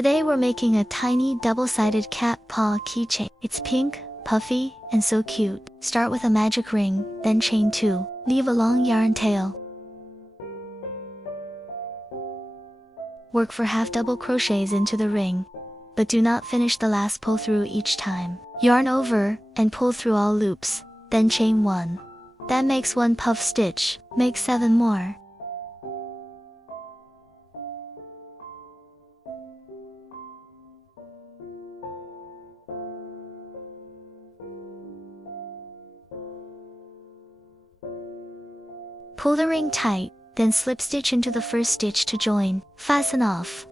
Today we're making a tiny double-sided cat paw keychain. It's pink, puffy, and so cute. Start with a magic ring, then chain 2. Leave a long yarn tail. Work for half double crochets into the ring, but do not finish the last pull through each time. Yarn over and pull through all loops, then chain 1. That makes 1 puff stitch. Make 7 more. Pull the ring tight, then slip stitch into the first stitch to join. Fasten off.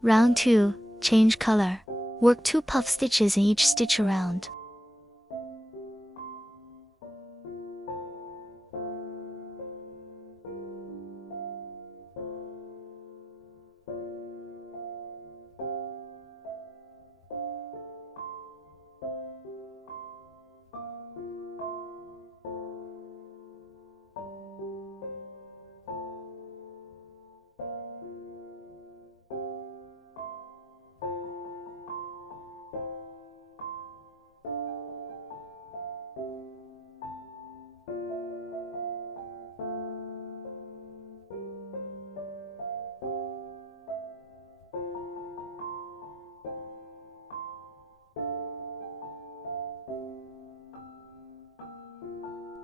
Round 2, change color. Work 2 puff stitches in each stitch around.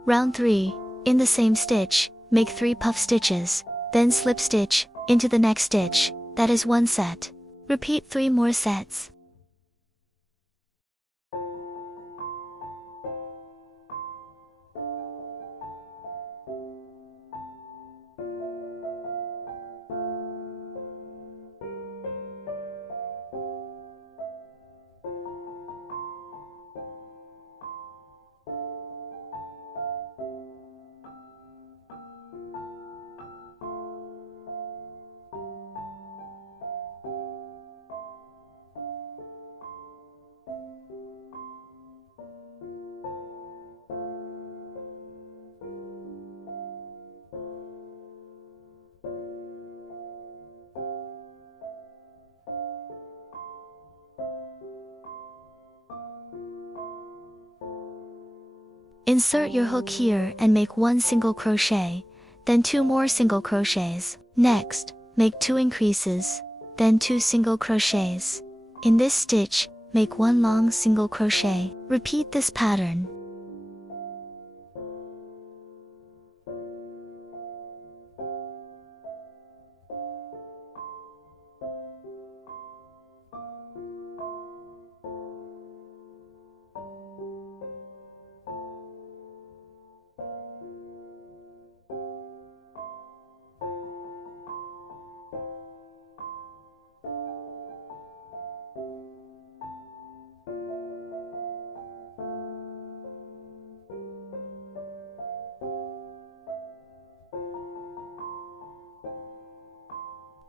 Round 3, in the same stitch, make 3 puff stitches, then slip stitch into the next stitch. That is 1 set. Repeat 3 more sets. Insert your hook here and make 1 single crochet, then 2 more single crochets. Next, make 2 increases, then 2 single crochets. In this stitch, make 1 long single crochet. Repeat this pattern.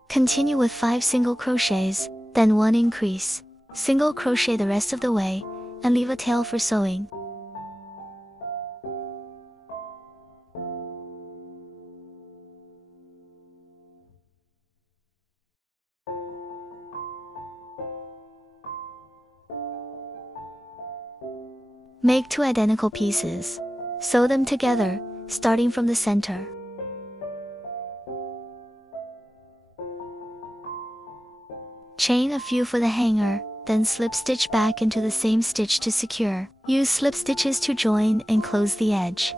Continue with 5 single crochets, then 1 increase. Single crochet the rest of the way, and leave a tail for sewing. Make 2 identical pieces. Sew them together, starting from the center. Chain a few for the hanger, then slip stitch back into the same stitch to secure. Use slip stitches to join and close the edge.